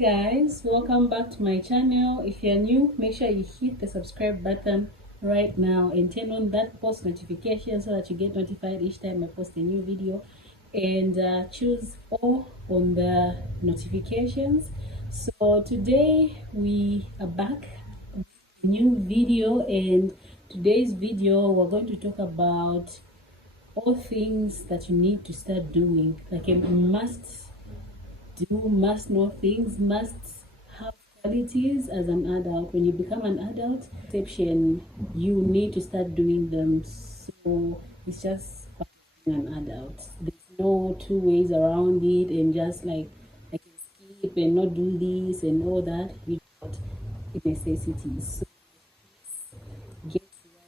Guys, welcome back to my channel. If you're new, make sure you hit the subscribe button right now and turn on that post notification so that you get notified each time I post a new video, and choose all on the notifications. So today we are back with a new video, and today's video we're going to talk about all things that you need to start doing, like a must know things, must have qualities as an adult. When you become an adult, exception, you need to start doing them. So it's just part of being an adult. There's no two ways around it, and just like I can skip and not do this and all that. You got necessities. So get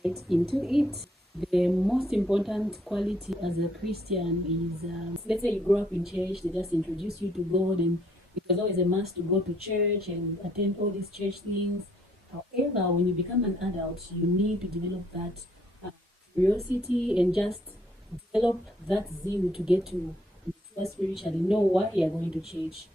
right into it. The most important quality as a Christian is, let's say you grow up in church, they just introduce you to God, and it was always a must to go to church and attend all these church things. However, when you become an adult, you need to develop that uh, curiosity and just develop that zeal to get to mature spiritually. Know why you're going to church,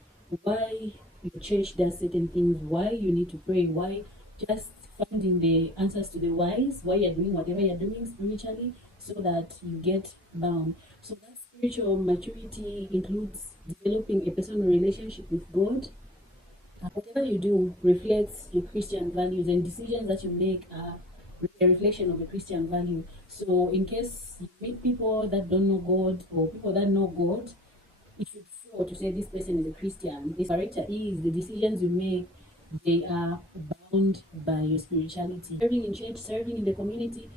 why your church does certain things, why you need to pray, why, just finding the answers to the whys, why you're doing whatever you're doing spiritually, so that you get bound. So that spiritual maturity includes developing a personal relationship with God. Whatever you do reflects your Christian values, and decisions that you make are a reflection of a Christian value. So, in case you meet people that don't know God or people that know God, it should show to say this person is a Christian. This character is the decisions you make, they are bound by your spirituality. Serving in church, serving in the community,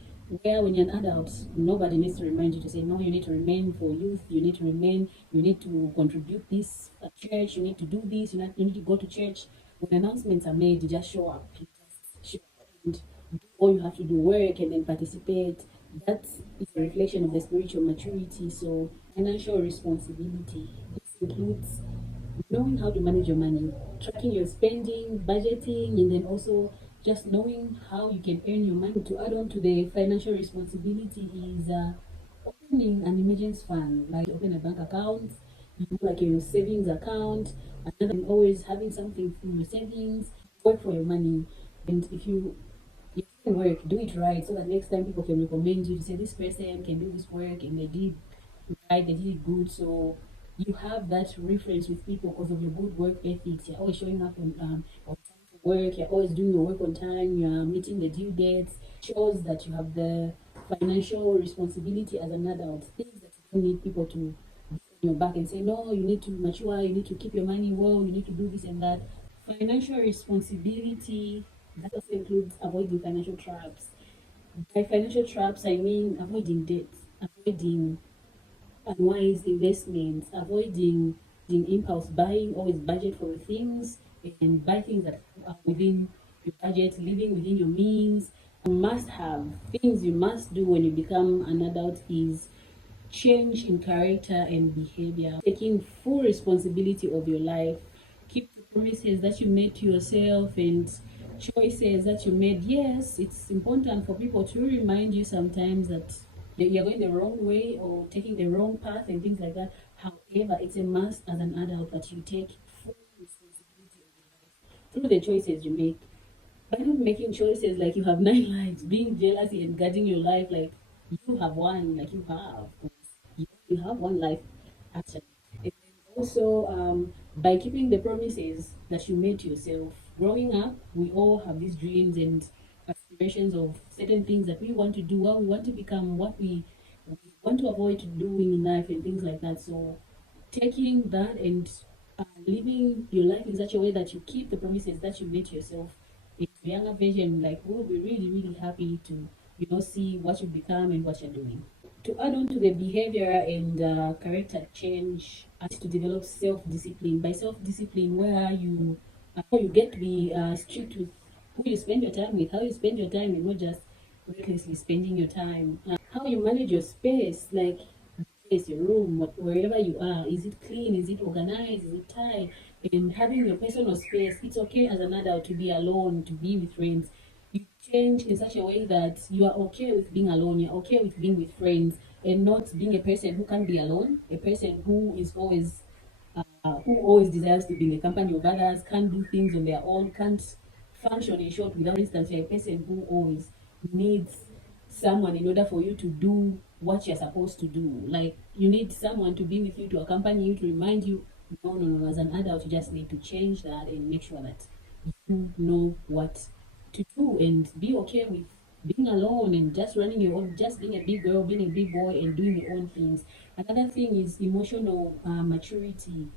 where when you're an adult, nobody needs to remind you to say, no, you need to remain for youth, you need to remain, you need to contribute this at church, you need to do this, you need to go to church. When announcements are made, you just show up. You just show up and do all you have to do, work and then participate. That is a reflection of the spiritual maturity. So, financial responsibility. This includes knowing how to manage your money, tracking your spending, budgeting, and then also just knowing how you can earn your money. To add on to the financial responsibility is opening an emergency fund, like open a bank account, like your savings account, and then always having something in your savings, work for your money. And if you can work, do it right, so that next time people can recommend you to say this person can do this work and they did right, they did it good. So you have that reference with people because of your good work ethics. You're always showing up on time to work, you're always doing your work on time, you're meeting the due dates. Shows that you have the financial responsibility as an adult, things that you don't need people to be on your back and say, no, you need to mature, you need to keep your money well, you need to do this and that. Financial responsibility, that also includes avoiding financial traps. By financial traps, I mean avoiding debt, avoiding unwise investments, avoiding impulse buying, always budget for things and buy things that are within your budget, living within your means. Must have things you must do when you become an adult is change in character and behavior, taking full responsibility of your life, keep the promises that you made to yourself and choices that you made. Yes, it's important for people to remind you sometimes that you're going the wrong way or taking the wrong path and things like that. However, it's a must as an adult that you take full responsibility of your life through the choices you make. By not making choices like you have nine lives, being jealousy and guarding your life like you have one, like you have. You have one life, actually. And then also, by keeping the promises that you made to yourself. Growing up, we all have these dreams and aspirations of certain things that we want to do, what we want to become, what we want to avoid doing in life, and things like that. So, taking that and living your life in such a way that you keep the promises that you made to yourself into younger version, like we'll be really, really happy to see what you become and what you're doing. To add on to the behavior and character change, to develop self-discipline. By self-discipline, where you get to be strict with who you spend your time with, how you spend your time, and not just recklessly spending your time. How you manage your space, like place, your room, wherever you are. Is it clean? Is it organized? Is it tight? And having your personal space. It's okay as an adult to be alone, to be with friends. You change in such a way that you are okay with being alone. You're okay with being with friends, and not being a person who can't be alone. A person who is always who always desires to be in the company of others, can't do things on their own, can't function in short without, for instance, you're a person who always needs someone in order for you to do what you're supposed to do. Like you need someone to be with you, to accompany you, to remind you. No, no, no. As an adult, you just need to change that and make sure that you know what to do and be okay with being alone and just running your own, just being a big girl, being a big boy, and doing your own things. Another thing is emotional maturity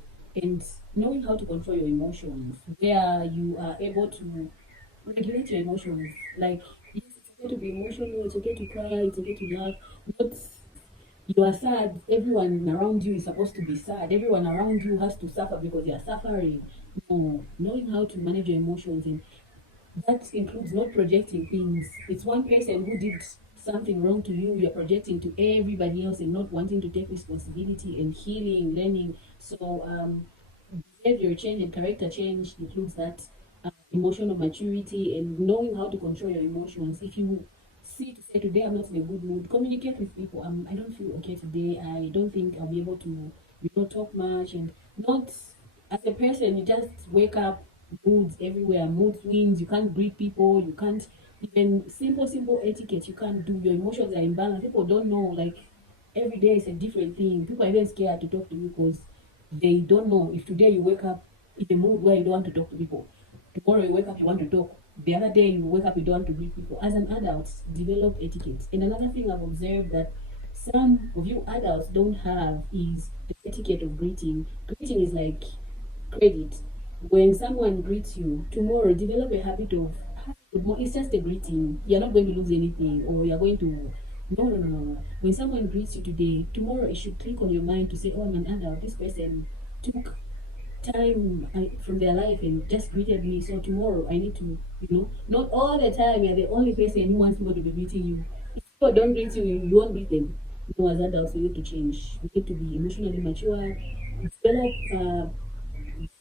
and knowing how to control your emotions, where you are able to regulate your emotions. Like, yes, it's okay to be emotional, it's okay to cry, it's okay to laugh. Not you are sad, everyone around you is supposed to be sad. Everyone around you has to suffer because you are suffering. No, knowing how to manage your emotions, and that includes not projecting things. It's one person who did something wrong to you, you're projecting to everybody else and not wanting to take responsibility and healing, learning. So, behavior change and character change includes that emotional maturity and knowing how to control your emotions. If you see to say today I'm not in a good mood, communicate with people. I don't feel okay today. I don't think I'll be able to, talk much and not as a person. You just wake up moods everywhere, mood swings. You can't greet people. You can't even simple etiquette. You can't do. Your emotions are imbalanced. People don't know like every day is a different thing. People are even scared to talk to you because they don't know if today you wake up in a mood where you don't want to talk to people. Tomorrow you wake up, you want to talk. The other day you wake up, you don't want to greet people. As an adult, develop etiquette. And another thing I've observed that some of you adults don't have is the etiquette of greeting. Greeting is like credit. When someone greets you, tomorrow develop a habit of "Hi, good morning." It's just a greeting. You're not going to lose anything, or you're going to. No, no, no, no. When someone greets you today, tomorrow it should click on your mind to say, "Oh, I'm an adult. This person took time from their life and just greeted me. So tomorrow I need to, not all the time you're the only person who wants people to be greeting you. If people don't greet you, you won't greet them. As adults, we need to change. We need to be emotionally mature, develop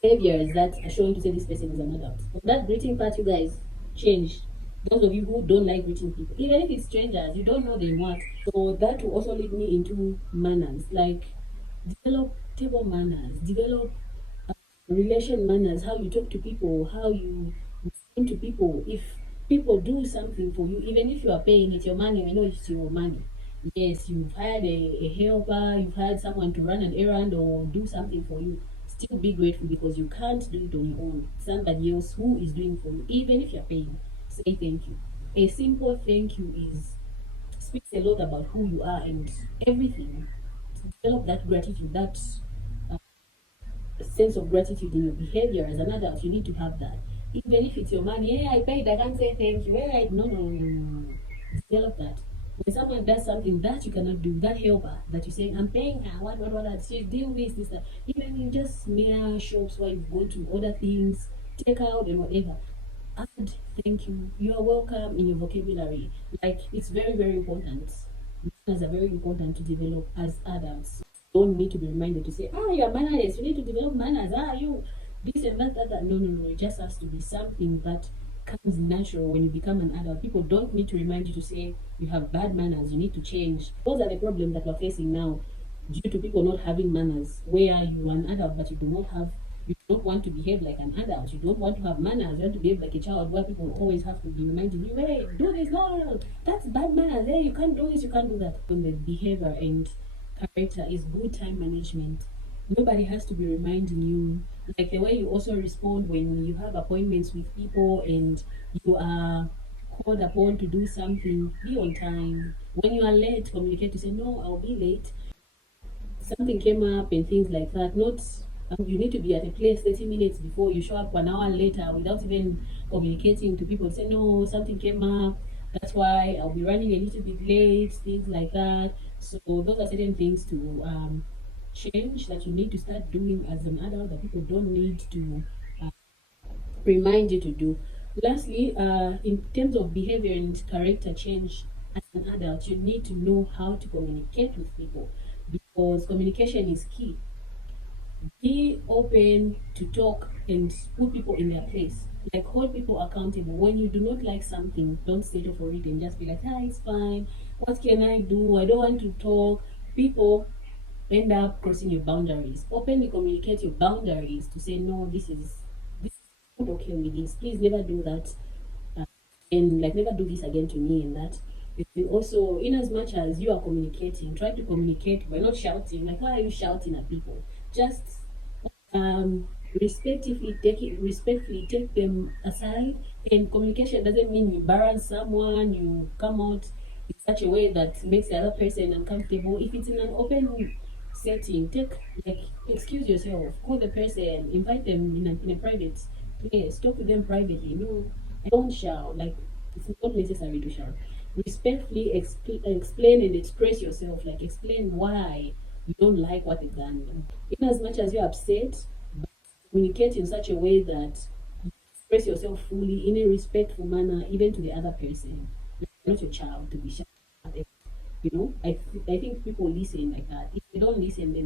behaviors that are showing to say this person is an adult. But that greeting part, you guys, change. Those of you who don't like greeting people, even if it's strangers, you don't know them what. So that will also lead me into manners. Like develop table manners, develop relation manners, how you talk to people, how you respond to people. If people do something for you, even if you are paying it, your money, you know it's your money. Yes, you've had a helper, you've had someone to run an errand or do something for you. Still be grateful because you can't do it on your own. Somebody else who is doing for you, even if you're paying, say thank you. A simple thank you is speaks a lot about who you are and everything. Develop that gratitude, that sense of gratitude in your behavior as an adult. You need to have that. Even if it's your money, hey, I paid, I can't say thank you. Hey, no, no, no, no, no, no. Develop that. When someone does something that you cannot do, that helper that you say, I'm paying her, what, she deal this, that. Even in just mere shops where you go to order things, take out and whatever. Add thank you, you are welcome in your vocabulary. Like it's very, very important. Manners are very important to develop as adults. Don't need to be reminded to say, you're manners, you need to develop manners, you this and that. No, no, no. It just has to be something that comes natural when you become an adult. People don't need to remind you to say you have bad manners, you need to change. Those are the problems that we're facing now due to people not having manners, where you are an adult but you don't want to behave like an adult, you don't want to have manners, you want to behave like a child, where people always have to be reminding you, hey, do this, no, no, no, that's bad manners, hey, you can't do this, you can't do that. When the behavior and character is good time management, nobody has to be reminding you. Like the way you also respond when you have appointments with people and you are called upon to do something, be on time. When you are late, communicate to say, no, I'll be late, something came up and things like that. Not you need to be at a place 30 minutes before, you show up 1 hour later without even communicating to people. Say, no, something came up, that's why I'll be running a little bit late, things like that. So those are certain things to change that you need to start doing as an adult that people don't need to uh, remind you to do. Lastly, in terms of behavior and character change, as an adult, you need to know how to communicate with people because communication is key. Be open to talk and put people in their place. Like hold people accountable. When you do not like something, don't settle for it and just be like, it's fine. What can I do? I don't want to talk. People end up crossing your boundaries. Openly communicate your boundaries to say no, this is not okay with this. Please never do that, and like never do this again to me and that. You also, in as much as you are communicating, try to communicate by not shouting. Like, why are you shouting at people? Just respectfully take them aside. And communication doesn't mean you embarrass someone, you come out in such a way that makes the other person uncomfortable. If it's in an open setting, take, like, excuse yourself, call the person, invite them in a private place, talk to them privately. No, don't shout. Like, it's not necessary to shout. Respectfully explain and express yourself. Like, explain why you don't like what they've done. In as much as you're upset, communicate in such a way that you express yourself fully in a respectful manner, even to the other person. You're not your child to be shouting at them. I think people listen like that. If they don't listen, then